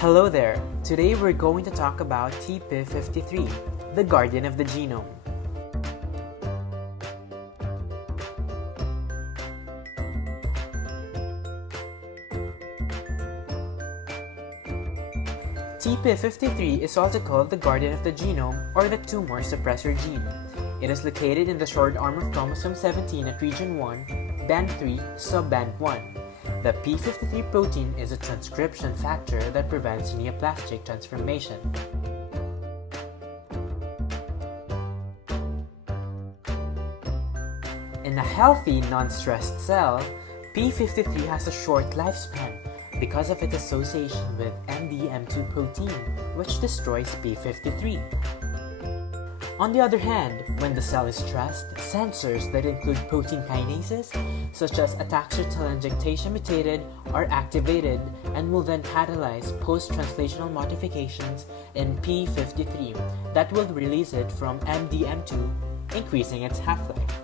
Hello there! Today we're going to talk about TP53, the guardian of the genome. TP53 is also called the guardian of the genome or the tumor suppressor gene. It is located in the short arm of chromosome 17 at region 1, band 3, subband 1. The p53 protein is a transcription factor that prevents neoplastic transformation. In a healthy, non-stressed cell, p53 has a short lifespan because of its association with MDM2 protein, which destroys p53. On the other hand, when the cell is stressed, sensors that include protein kinases, such as ataxia-telangiectasia mutated, are activated and will then catalyze post-translational modifications in p53 that will release it from MDM2, increasing its half-life.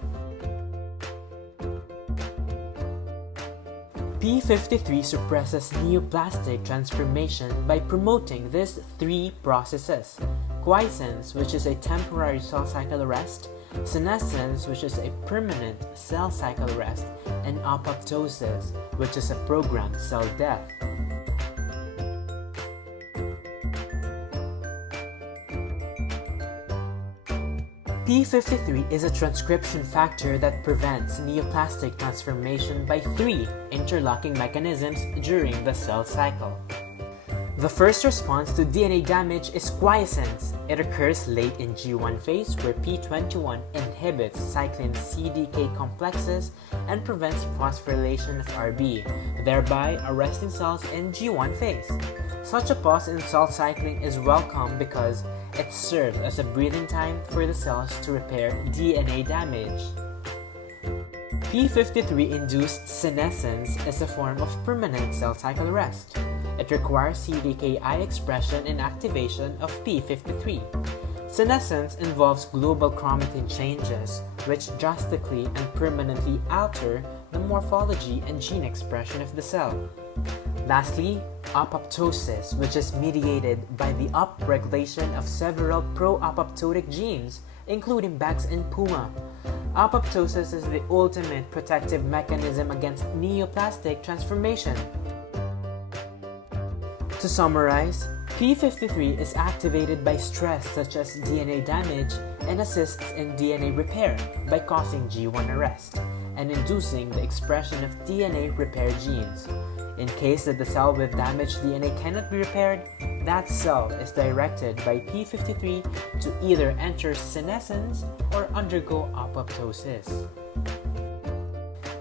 p53 suppresses neoplastic transformation by promoting these three processes: quiescence, which is a temporary cell cycle arrest, senescence, which is a permanent cell cycle arrest, and apoptosis, which is a programmed cell death. p53 is a transcription factor that prevents neoplastic transformation by three interlocking mechanisms during the cell cycle. The first response to DNA damage is quiescence. It occurs late in G1 phase where p21 inhibits cyclin CDK complexes and prevents phosphorylation of Rb, thereby arresting cells in G1 phase. Such a pause in cell cycling is welcome because it serves as a breathing time for the cells to repair DNA damage. p53-induced senescence is a form of permanent cell cycle arrest. It requires CDKI expression and activation of p53. Senescence involves global chromatin changes, which drastically and permanently alter the morphology and gene expression of the cell. Lastly, apoptosis, which is mediated by the upregulation of several pro-apoptotic genes, including BAX and PUMA. Apoptosis is the ultimate protective mechanism against neoplastic transformation. To summarize, p53 is activated by stress such as DNA damage and assists in DNA repair by causing G1 arrest and inducing the expression of DNA repair genes. In case that the cell with damaged DNA cannot be repaired, that cell is directed by p53 to either enter senescence or undergo apoptosis.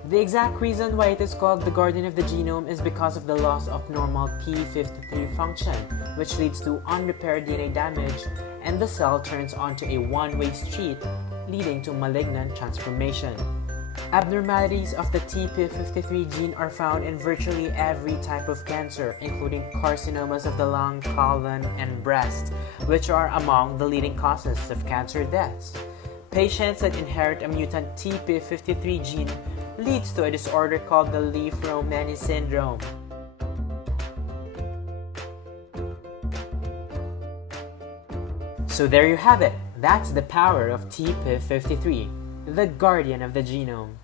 The exact reason why it is called the guardian of the genome is because of the loss of normal p53 function, which leads to unrepaired DNA damage, and the cell turns onto a one-way street, leading to malignant transformation. Abnormalities of the TP53 gene are found in virtually every type of cancer, including carcinomas of the lung, colon, and breast, which are among the leading causes of cancer deaths. Patients that inherit a mutant TP53 gene leads to a disorder called the Li-Fraumeni syndrome. So there you have it. That's the power of TP53, the guardian of the genome.